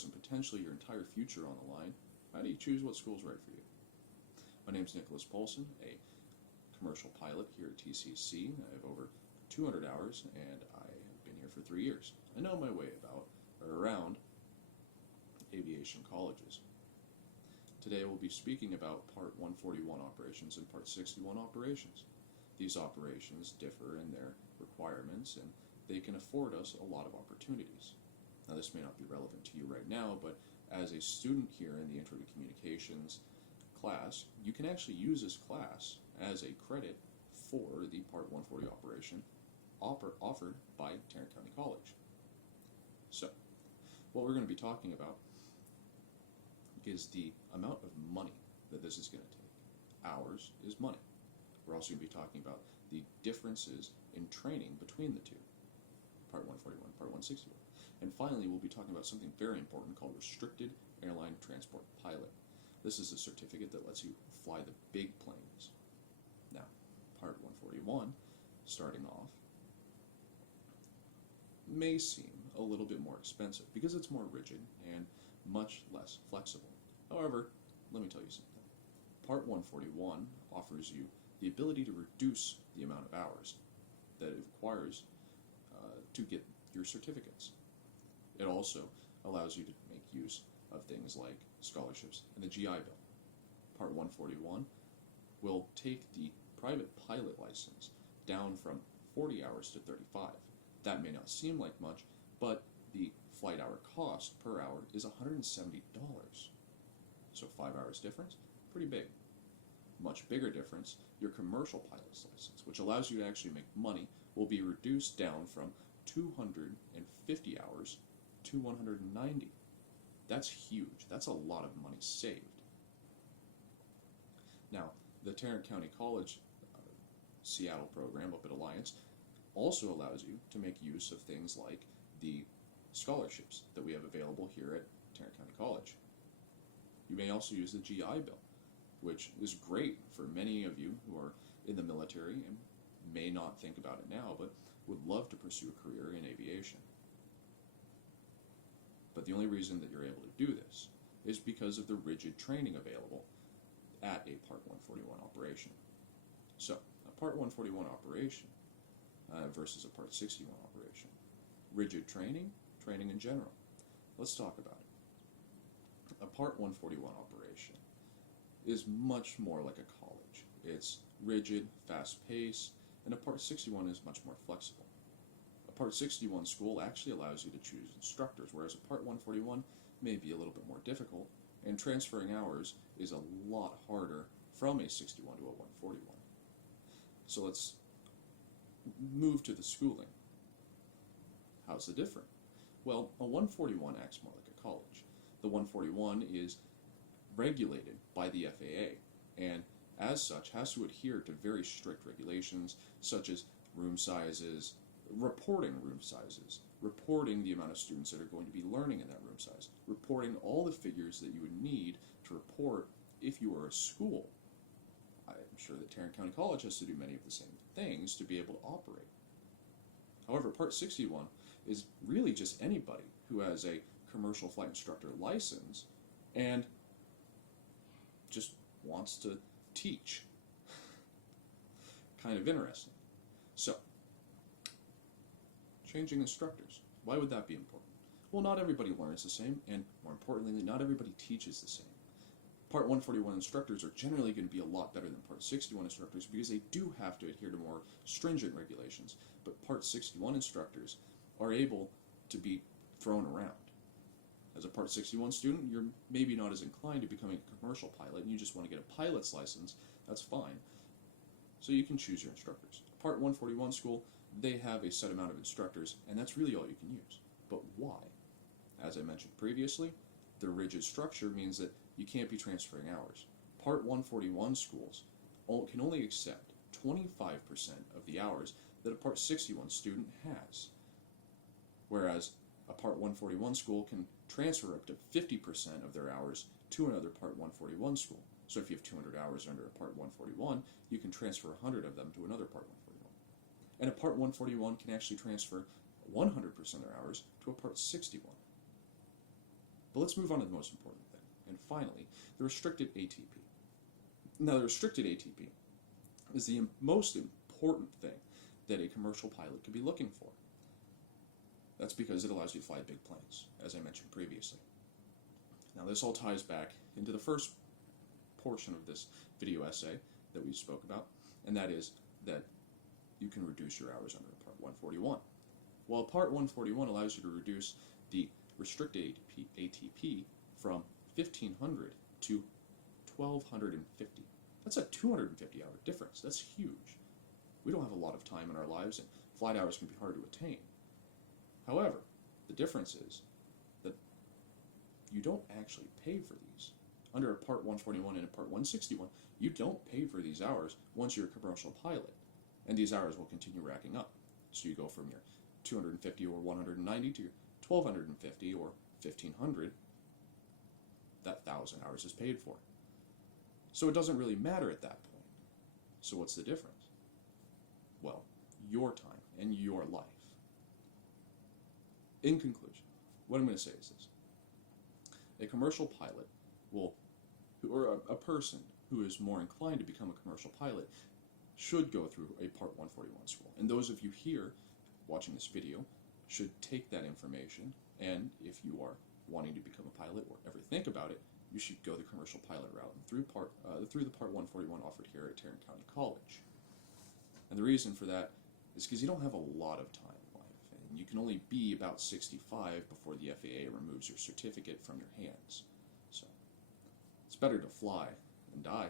and potentially your entire future on the line, how do you choose what school is right for you? My name is Nicholas Paulson, a commercial pilot here at TCC. I have over 200 hours, and I have been here for 3 years. I know my way about or around aviation colleges. Today we'll be speaking about Part 141 operations and Part 61 operations. These operations differ in their requirements, and they can afford us a lot of opportunities. Now, this may not be relevant to you right now, but as a student here in the Intro to Communications class, you can actually use this class as a credit for the Part 140 operation offered by Tarrant County College. So, what we're going to be talking about is the amount of money that this is going to take. Hours is money. We're also going to be talking about the differences in training between the two, Part 141, Part 161. And finally, we'll be talking about something very important called Restricted Airline Transport Pilot. This is a certificate that lets you fly the big planes. Now, Part 141, starting off, may seem a little bit more expensive because it's more rigid and much less flexible. However, let me tell you something. Part 141 offers you the ability to reduce the amount of hours that it requires to get your certificates. It also allows you to make use of things like scholarships and the GI Bill. Part 141 will take the private pilot license down from 40 hours to 35. That may not seem like much, but the flight hour cost per hour is $170. So 5 hours difference, pretty big. Much bigger difference, your commercial pilot's license, which allows you to actually make money, will be reduced down from 250 hours to 190. That's huge. That's a lot of money saved. Now, the Tarrant County College Seattle program up at Alliance also allows you to make use of things like the scholarships that we have available here at Tarrant County College. You may also use the GI Bill, which is great for many of you who are in the military and may not think about it now, but would love to pursue a career in aviation. But the only reason that you're able to do this is because of the rigid training available at a Part 141 operation. So, a Part 141 operation versus a Part 61 operation. Rigid training, training in general. Let's talk about it. A Part 141 operation is much more like a college. It's rigid, fast-paced, and a Part 61 is much more flexible. A Part 61 school actually allows you to choose instructors, whereas a Part 141 may be a little bit more difficult, and transferring hours is a lot harder from a 61 to a 141. So let's move to the schooling. How's it different? Well, a 141 acts more like a college. The 141 is regulated by the FAA, and as such has to adhere to very strict regulations such as room sizes, reporting room sizes, reporting the amount of students that are going to be learning in that room size, reporting all the figures that you would need to report if you were a school. I'm sure that Tarrant County College has to do many of the same things to be able to operate. However, Part 61 is really just anybody who has a commercial flight instructor license and just wants to teach. Kind of interesting. So, changing instructors. Why would that be important? Well, not everybody learns the same, and more importantly, not everybody teaches the same. Part 141 instructors are generally going to be a lot better than Part 61 instructors because they do have to adhere to more stringent regulations, but Part 61 instructors are able to be thrown around. As a Part 61 student, you're maybe not as inclined to becoming a commercial pilot and you just want to get a pilot's license, that's fine. So you can choose your instructors. Part 141 school, they have a set amount of instructors, and that's really all you can use. But why? As I mentioned previously, the rigid structure means that you can't be transferring hours. Part 141 schools can only accept 25% of the hours that a Part 61 student has, whereas a Part 141 school can transfer up to 50% of their hours to another Part 141 school. So if you have 200 hours under a Part 141, you can transfer 100 of them to another Part 141. And a Part 141 can actually transfer 100% of their hours to a Part 61. But let's move on to the most important thing. And finally, the restricted ATP. Now, the restricted ATP is the most important thing that a commercial pilot could be looking for. That's because it allows you to fly big planes, as I mentioned previously. Now, this all ties back into the first portion of this video essay that we spoke about, and that is that you can reduce your hours under Part 141. Well, Part 141 allows you to reduce the restricted ATP from 1,500 to 1,250. That's a 250-hour difference. That's huge. We don't have a lot of time in our lives, and flight hours can be hard to attain. However, the difference is that you don't actually pay for these. Under a Part 141 and a Part 161, you don't pay for these hours once you're a commercial pilot, and these hours will continue racking up. So you go from your 250 or 190 to your 1,250 or 1,500. That 1,000 hours is paid for. So it doesn't really matter at that point. So what's the difference? Well, your time and your life. In conclusion, what I'm going to say is this. A commercial pilot will, or a person who is more inclined to become a commercial pilot should go through a Part 141 school. And those of you here watching this video should take that information, and if you are wanting to become a pilot or ever think about it, you should go the commercial pilot route and through the Part 141 offered here at Tarrant County College. And the reason for that is because you don't have a lot of time in life, and you can only be about 65 before the FAA removes your certificate from your hands. So it's better to fly than die.